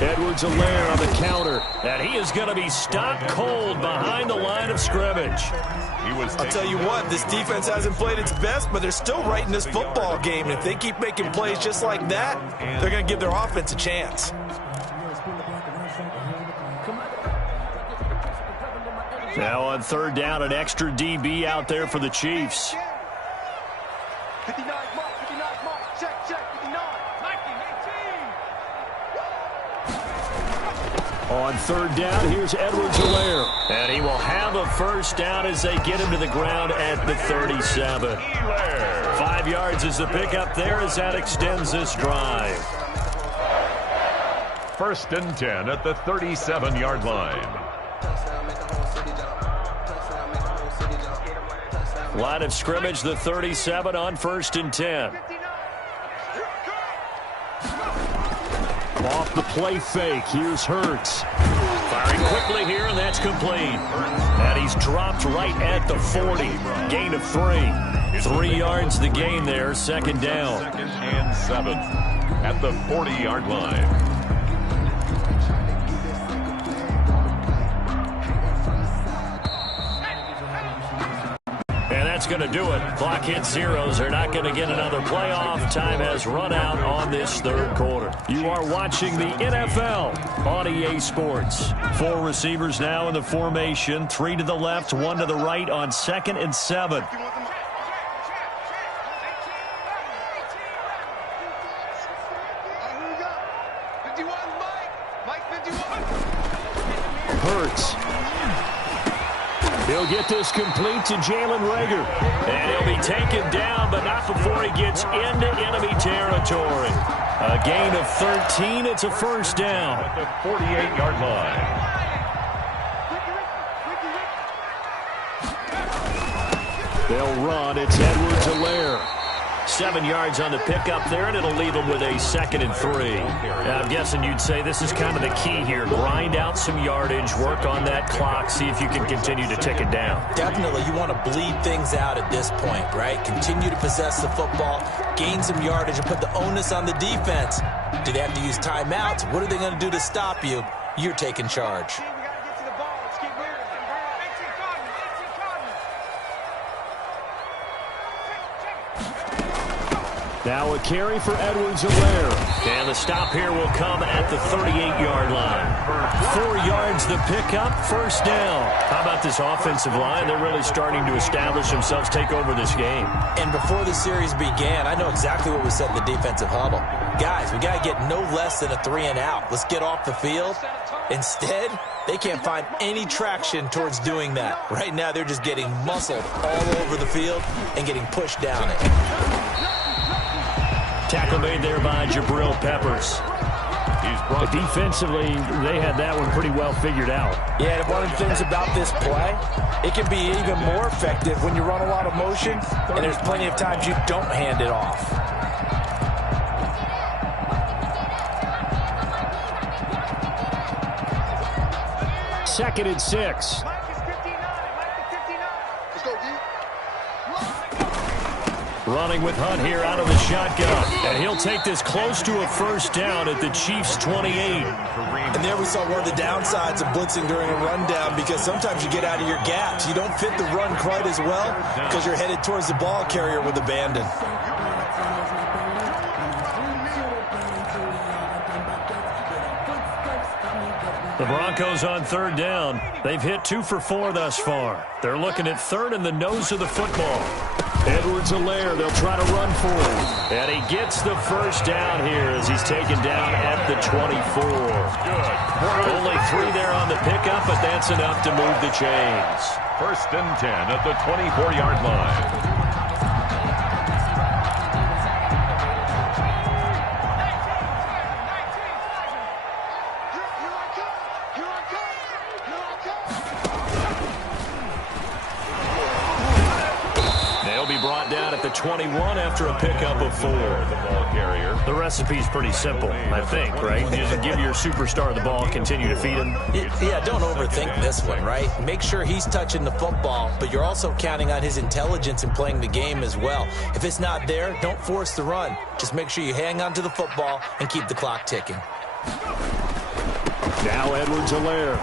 Edwards-Helaire on the counter. And he is going to be stopped cold behind the line of scrimmage. I'll tell you what, this defense hasn't played its best, but they're still right in this football game. And if they keep making plays just like that, they're going to give their offense a chance. Now on third down, an extra DB out there for the Chiefs. 59 mark, 59 mark, check, 59. 19, 18. On third down, here's Edwards-Helaire. And he will have a first down as they get him to the ground at the 37. 5 yards is the pickup there as that extends this drive. First and 10 at the 37-yard line. Line of scrimmage, the 37 on first and 10. Off the play fake, here's Hurts. Firing quickly here, and that's complete. And he's dropped right at the 40. Gain of 3. 3 yards the gain there, second down. Second and 7 at the 40-yard line. That's going to do it. Clock hits zeros. They're not going to get another playoff. Time has run out on this third quarter. You are watching the NFL on EA Sports. 4 receivers now in the formation. 3 to the left, 1 to the right on second and 7. Hurts. He'll get this complete to Jalen Reagor. And he'll be taken down, but not before he gets into enemy territory. A gain of 13. It's a first down. At the 48-yard line. They'll run. It's Edwards-Helaire. 7 yards on the pickup there, and it'll leave them with a second and 3. Now, I'm guessing you'd say this is kind of the key here. Grind out some yardage, work on that clock, see if you can continue to tick it down. Definitely. You want to bleed things out at this point, right? Continue to possess the football, gain some yardage, and put the onus on the defense. Do they have to use timeouts? What are they going to do to stop you? You're taking charge. Now a carry for Edwards-Helaire. And the stop here will come at the 38-yard line. 4 yards the pickup, first down. How about this offensive line? They're really starting to establish themselves, take over this game. And before the series began, I know exactly what was said in the defensive huddle. Guys, we got to get no less than a 3 and out. Let's get off the field. Instead, they can't find any traction towards doing that. Right now, they're just getting muscled all over the field and getting pushed down it. Tackle made there by Jabril Peppers. Defensively, they had that one pretty well figured out. Yeah, and one of the things about this play, it can be even more effective when you run a lot of motion, and there's plenty of times you don't hand it off. Second and 6. Running with Hunt here out of the shotgun. And he'll take this close to a first down at the Chiefs' 28. And there we saw one of the downsides of blitzing during a rundown, because sometimes you get out of your gaps. You don't fit the run quite as well because you're headed towards the ball carrier with abandon. The Broncos on third down. They've hit 2 for 4 thus far. They're looking at third in the nose of the football. Edwards-Helaire, they'll try to run for him. And he gets the first down here as he's taken down at the 24. Good. Only 3 there on the pickup, but that's enough to move the chains. First and 10 at the 24-yard line. Brought down at the 21 after a pickup of 4. The ball carrier. The recipe's pretty simple, I think, right? You just give your superstar the ball, continue to feed him. Yeah, don't overthink this one, right? Make sure he's touching the football, but you're also counting on his intelligence in playing the game as well. If it's not there, don't force the run. Just make sure you hang on to the football and keep the clock ticking. Now Edwards-Helaire.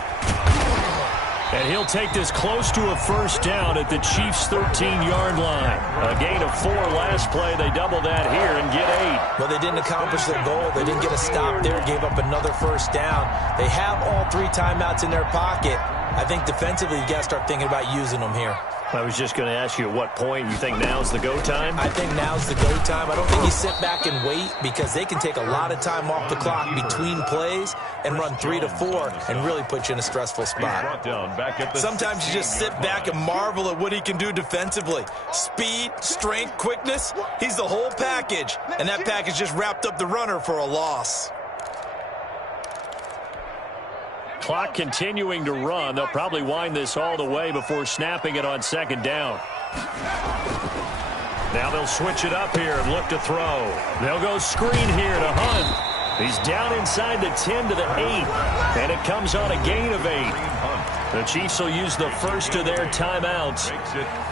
And he'll take this close to a first down at the Chiefs' 13-yard line. A gain of 4 last play. They double that here and get 8. Well, they didn't accomplish their goal. They didn't get a stop there, gave up another first down. They have all 3 timeouts in their pocket. I think defensively you got to start thinking about using them here. I was just going to ask you at what point you think now's the go time? I think now's the go time. I don't think you sit back and wait because they can take a lot of time off the clock between plays and run 3 to 4 and really put you in a stressful spot. Sometimes you just sit back and marvel at what he can do defensively. Speed, strength, quickness, he's the whole package. And that package just wrapped up the runner for a loss. Clock continuing to run. They'll probably wind this all the way before snapping it on second down. Now they'll switch it up here and look to throw. They'll go screen here to Hunt. He's down inside the 10 to the 8, and it comes on a gain of 8. The Chiefs will use the first of their timeouts.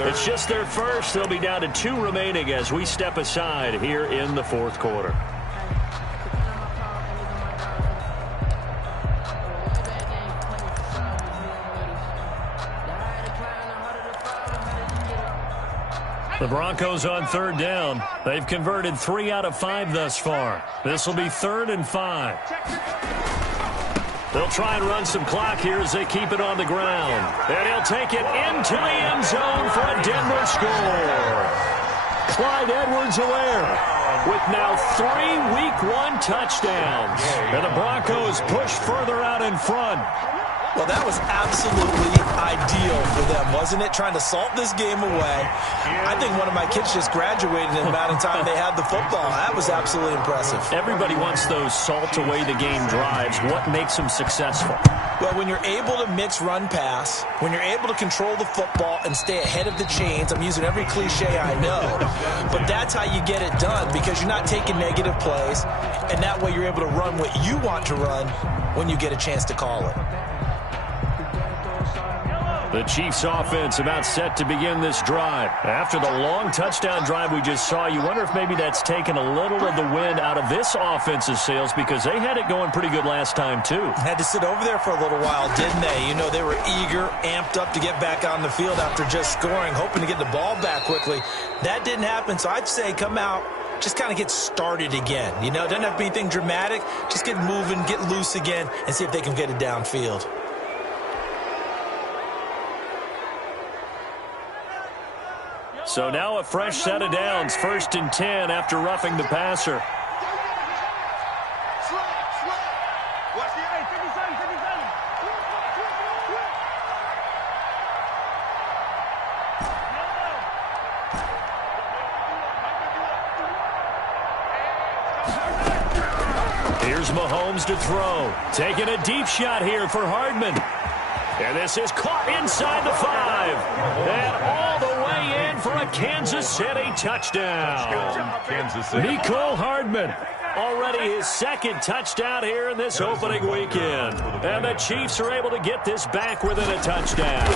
It's just their first. They'll be down to 2 remaining as we step aside here in the fourth quarter. The Broncos on third down. They've converted 3 out of 5 thus far. This will be 3rd and 5. They'll try and run some clock here as they keep it on the ground. And he'll take it into the end zone for a Denver score. Clyde Edwards-Helaire with now 3 Week 1 touchdowns. And the Broncos push further out in front. Well, that was absolutely ideal for them, wasn't it? Trying to salt this game away. I think one of my kids just graduated in the amount of time they had the football. That was absolutely impressive. Everybody wants those salt away the game drives. What makes them successful? Well, when you're able to mix run pass, when you're able to control the football and stay ahead of the chains, I'm using every cliche I know, but that's how you get it done because you're not taking negative plays, and that way you're able to run what you want to run when you get a chance to call it. The Chiefs offense about set to begin this drive. After the long touchdown drive we just saw, you wonder if maybe that's taken a little of the wind out of this offense's sails because they had it going pretty good last time too. Had to sit over there for a little while, didn't they? You know, they were eager, amped up to get back on the field after just scoring, hoping to get the ball back quickly. That didn't happen, so I'd say come out, just kind of get started again. You know, doesn't have to be anything dramatic. Just get moving, get loose again, and see if they can get it downfield. So now a fresh set of downs, 1st and 10 after roughing the passer. Here's Mahomes to throw. Taking a deep shot here for Hardman. And this is caught inside the 5. And all the way in for a Kansas City touchdown. Mecole Hardman. Already his 2nd touchdown here in this opening weekend. And the Chiefs are able to get this back within a touchdown.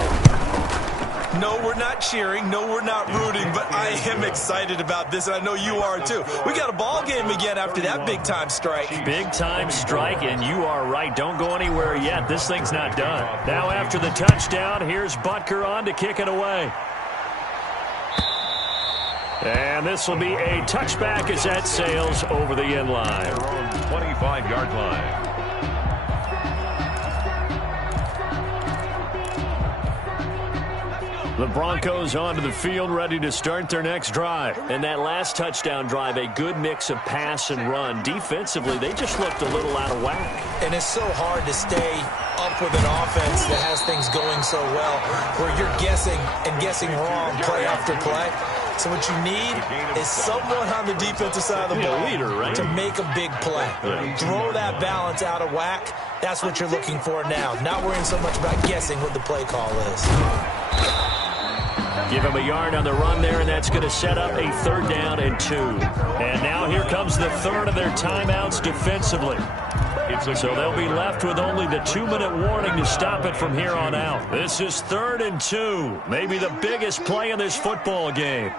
No, we're not cheering. No, we're not rooting. But I am excited about this, and I know you are too. We got a ball game again after that big-time strike. Big-time strike, and you are right. Don't go anywhere yet. This thing's not done. Now after the touchdown, here's Butker on to kick it away. And this will be a touchback as that sails over the end line. Their own 25-yard line. The Broncos onto the field, ready to start their next drive. And that last touchdown drive, a good mix of pass and run. Defensively, they just looked a little out of whack. And it's so hard to stay up with an offense that has things going so well, where you're guessing and guessing wrong play after play. So what you need is someone on the defensive side of the ball to make a big play. Throw that balance out of whack. That's what you're looking for now. Not worrying so much about guessing what the play call is. Give him a yard on the run there, and that's going to set up a 3rd down and 2. And now here comes the 3rd of their timeouts defensively. So they'll be left with only the 2-minute warning to stop it from here on out. This is 3rd and 2, maybe the biggest play in this football game.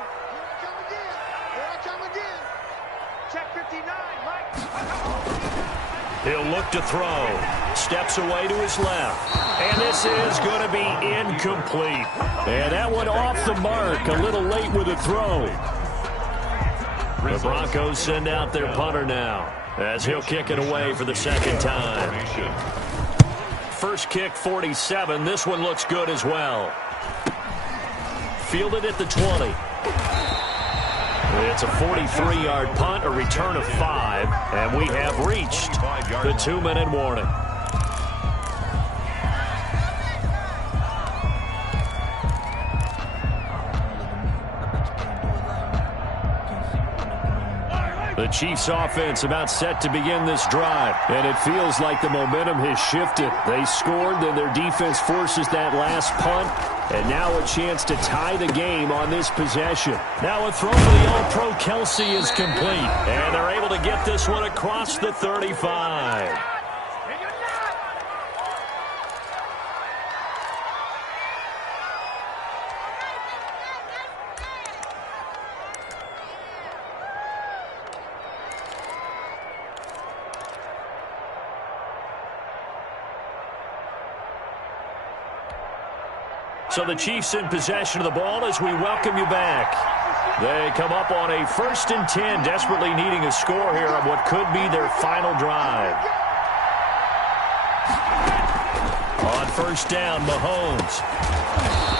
He'll look to throw. Steps away to his left. And this is going to be incomplete. And that one off the mark, a little late with a throw. The Broncos send out their punter now as he'll kick it away for the second time. First kick, 47. This one looks good as well. Fielded at the 20. It's a 43-yard punt, a return of 5, and we have reached the 2-minute warning. The Chiefs offense about set to begin this drive, and it feels like the momentum has shifted. They scored, then their defense forces that last punt, and now a chance to tie the game on this possession. Now a throw for the All-Pro Kelce is complete, and they're able to get this one across the 35. So the Chiefs in possession of the ball as we welcome you back. They come up on a 1st and 10, desperately needing a score here on what could be their final drive. On 1st down, Mahomes.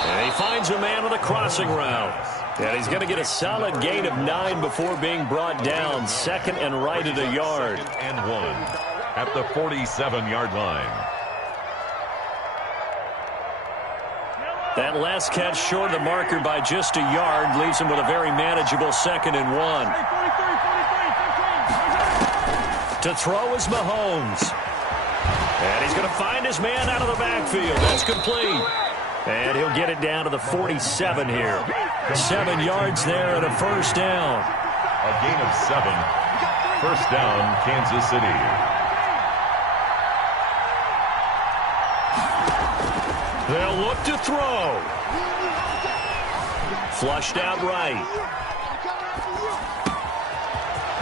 And he finds a man on the crossing route. And he's going to get a solid gain of 9 before being brought down. 2nd and right at a yard. 2nd and 1 at the 47-yard line. That last catch short of the marker by just a yard leaves him with a very manageable 2nd and 1. To throw is Mahomes. And he's going to find his man out of the backfield. That's complete. And he'll get it down to the 47 here. 7 yards there and a 1st down. A gain of 7. 1st down, Kansas City. They'll look to throw. Flushed out right.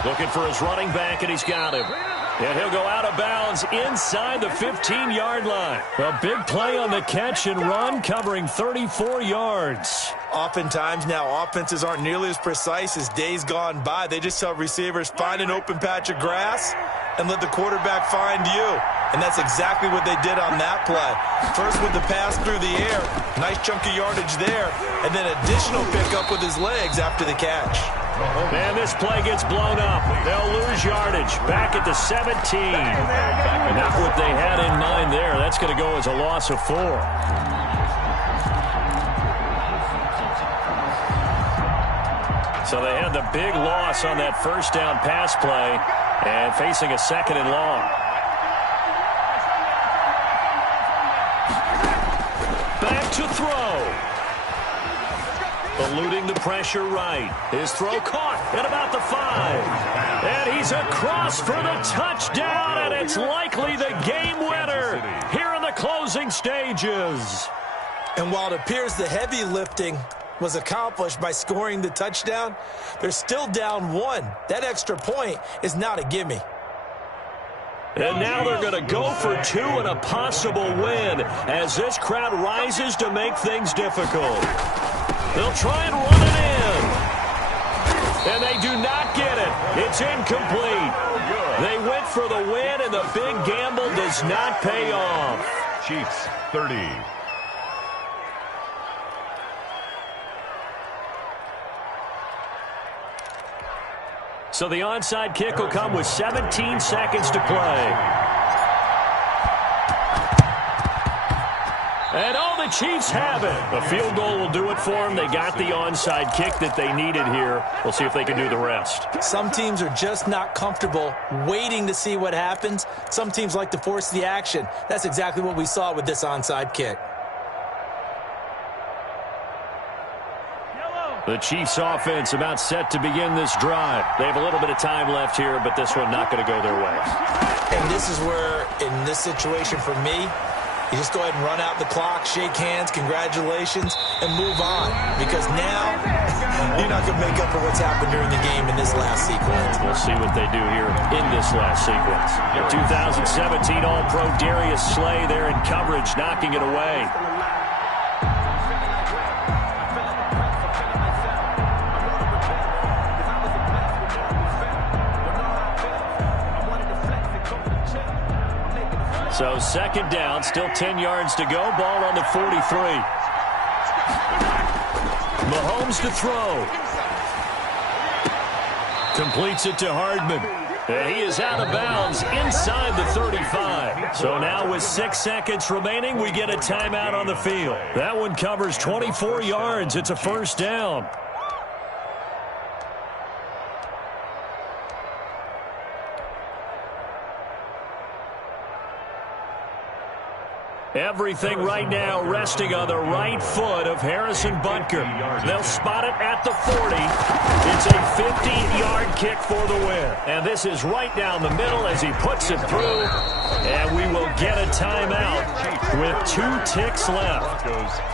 Looking for his running back, and he's got him. And he'll go out of bounds inside the 15-yard line. A big play on the catch and run, covering 34 yards. Oftentimes now offenses aren't nearly as precise as days gone by. They just tell receivers, find an open patch of grass and let the quarterback find you. And that's exactly what they did on that play. First with the pass through the air, nice chunk of yardage there, and then additional pickup with his legs after the catch. And this play gets blown up. They'll lose yardage. Back at the 17. Not what they had in mind there. That's going to go as a loss of 4. So they had the big loss on that 1st down pass play and facing a 2nd and long. Back to throw. Eluding the pressure right. His throw caught at about the 5. And he's across for the touchdown, and it's likely the game winner here in the closing stages. And while it appears the heavy lifting was accomplished by scoring the touchdown, they're still down 1. That extra point is not a gimme. And now they're going to go for 2 and a possible win as this crowd rises to make things difficult. They'll try and run it in. And they do not get it. It's incomplete. They went for the win, and the big gamble does not pay off. Chiefs 30. So the onside kick will come with 17 seconds to play. And the Chiefs have it. A field goal will do it for them. They got the onside kick that they needed here. We'll see if they can do the rest. Some teams are just not comfortable waiting to see what happens. Some teams like to force the action. That's exactly what we saw with this onside kick. The Chiefs offense about set to begin this drive. They have a little bit of time left here, but this one not going to go their way. And this is where, in this situation for me, you just go ahead and run out the clock, shake hands, congratulations, and move on. Because now, you're not going to make up for what's happened during the game in this last sequence. We'll see what they do here in this last sequence. The 2017 All-Pro Darius Slay there in coverage, knocking it away. So second down, still 10 yards to go. Ball on the 43. Mahomes to throw. Completes it to Hardman. He is out of bounds inside the 35. So now with 6 seconds remaining, we get a timeout on the field. That one covers 24 yards. It's a first down. Everything right now resting on the right foot of Harrison Butker. They'll spot it at the 40. It's a 50-yard kick for the win. And this is right down the middle as he puts it through. And we will get a timeout with 2 ticks left.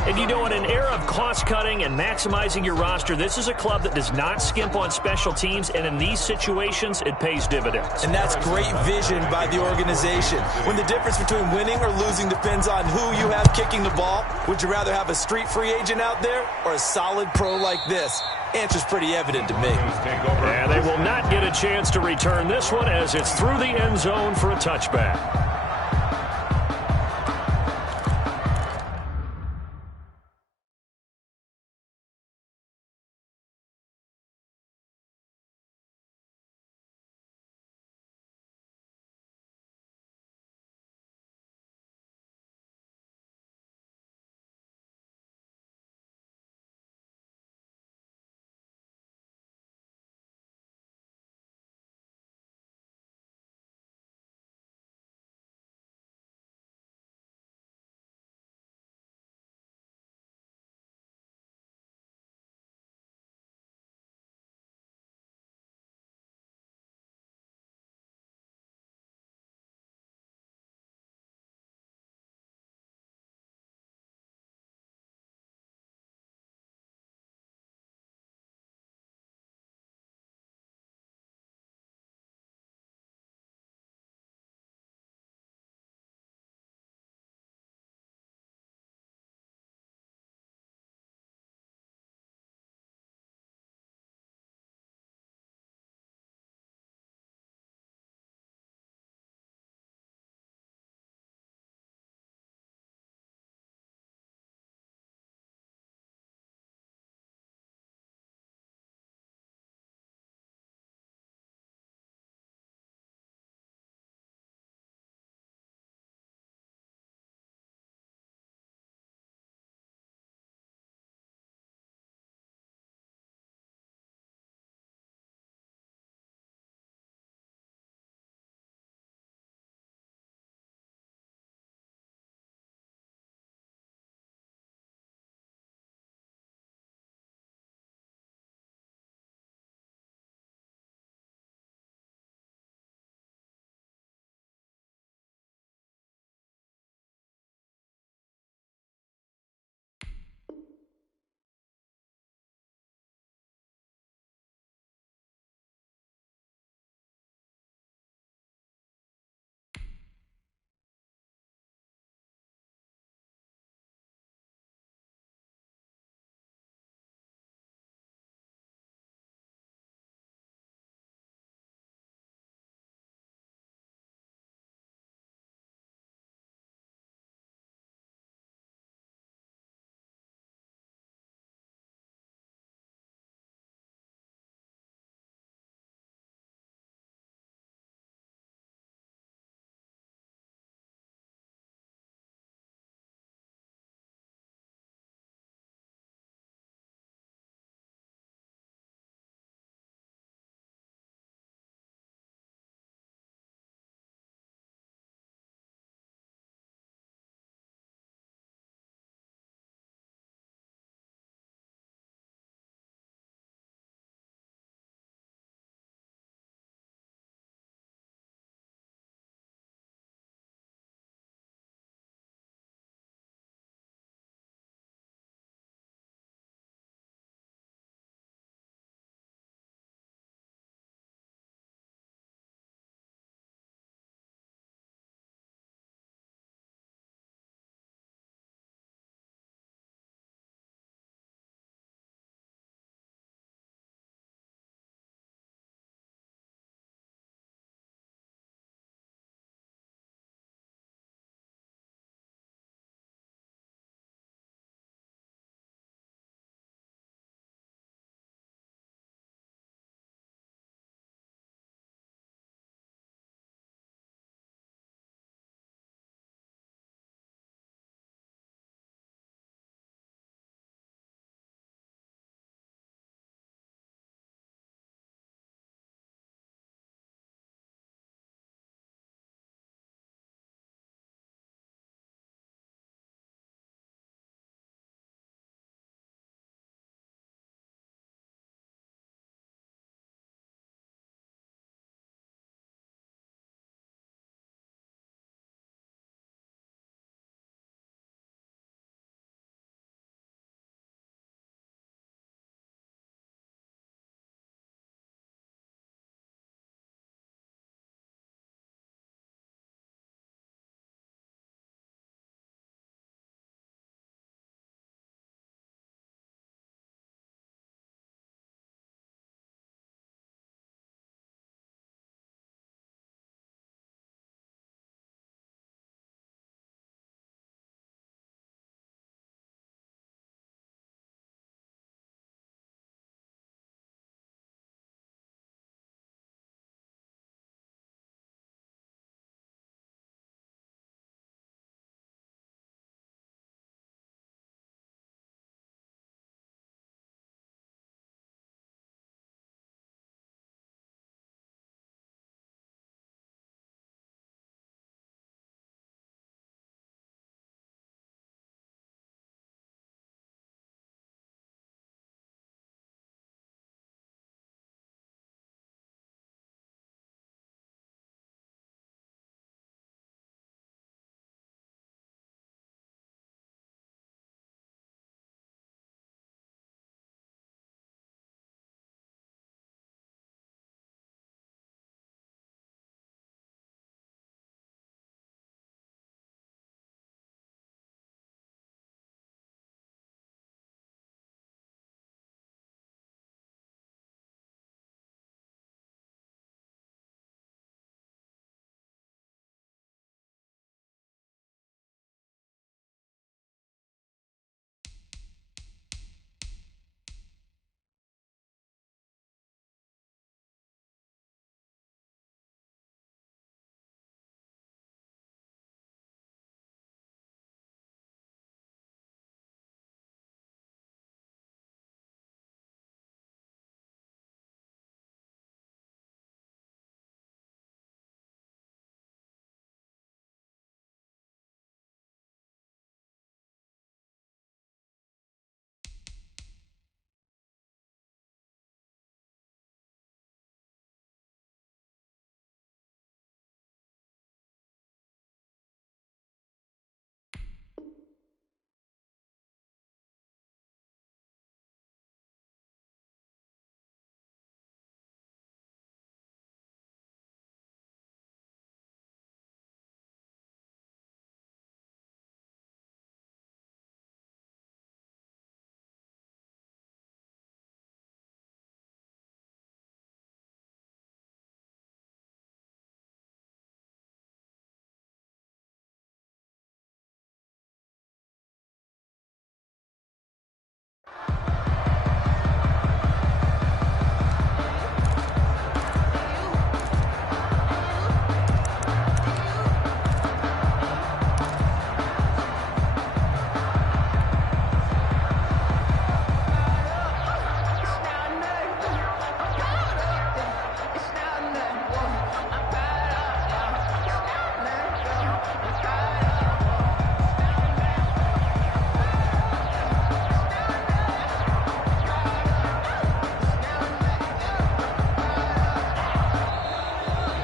And you know, in an era of cost-cutting and maximizing your roster, this is a club that does not skimp on special teams. And in these situations, it pays dividends. And that's great vision by the organization. When the difference between winning or losing depends on who you have kicking the ball, would you rather have a street free agent out there or a solid pro like this? Answer's pretty evident to me. And they will not get a chance to return this one as it's through the end zone for a touchback.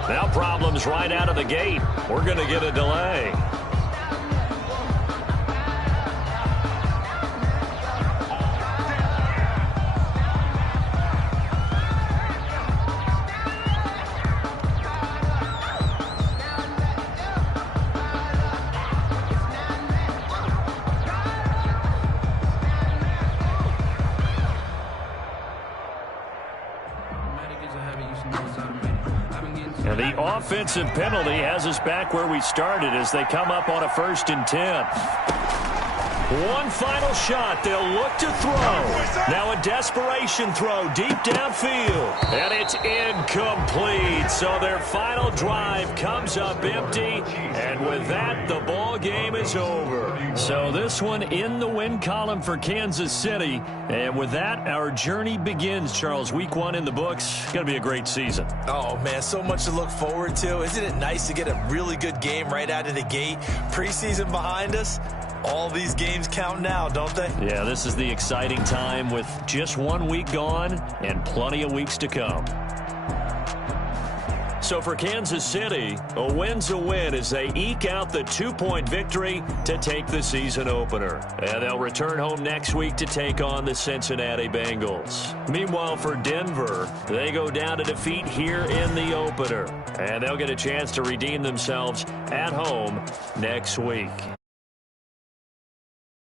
Now problems right out of the gate. We're going to get a delay. And the offensive penalty has us back where we started as they come up on a 1st and 10. One final shot. They'll look to throw. Now a desperation throw deep downfield. And it's incomplete. So their final drive comes up empty. And with that, the ball game is over. So this one in the win column for Kansas City. And with that, our journey begins, Charles. Week 1 in the books. Going to be a great season. Oh, man, so much to look forward to. Isn't it nice to get a really good game right out of the gate? Preseason behind us. All these games count now, don't they? Yeah, this is the exciting time with just 1 week gone and plenty of weeks to come. So for Kansas City, a win's a win as they eke out the 2-point victory to take the season opener. And they'll return home next week to take on the Cincinnati Bengals. Meanwhile, for Denver, they go down to defeat here in the opener. And they'll get a chance to redeem themselves at home next week.